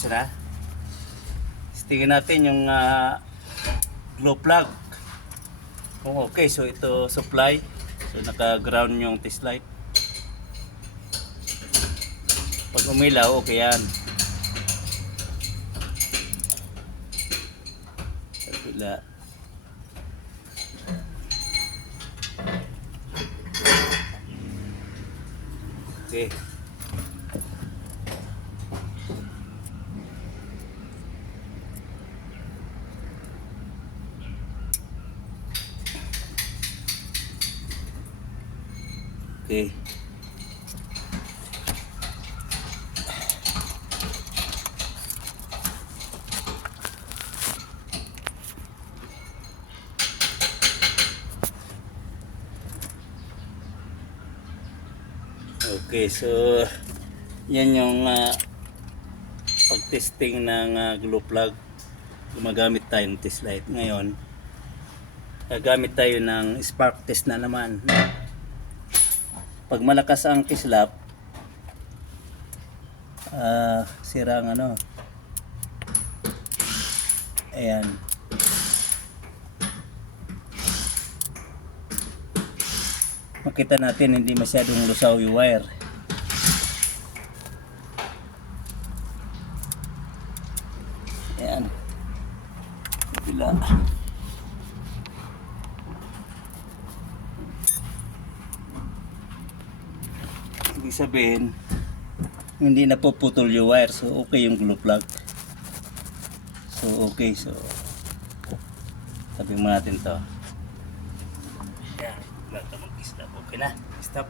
starts na. Tingnan natin yung glow plug. Kung okay, so ito supply. So naka-ground yung test light. Pag umilaw, okay yan. Kabila. Okay. Okay. Okay, so yan yung pag-testing ng glow plug. Gumagamit tayo ng test light. Ngayon, gagamit tayo ng spark test na naman. Pag malakas ang kislap, sira ang ano. Ayan. Makita natin hindi masyadong lusaw yung wire. Ayan. Bila. Ibig sabihin, hindi na puputol yung wire. So, okay yung glow plug. So, okay. So, sabihin mo natin to. Ayan. Wala ito mag-stop. Okay na. Stop.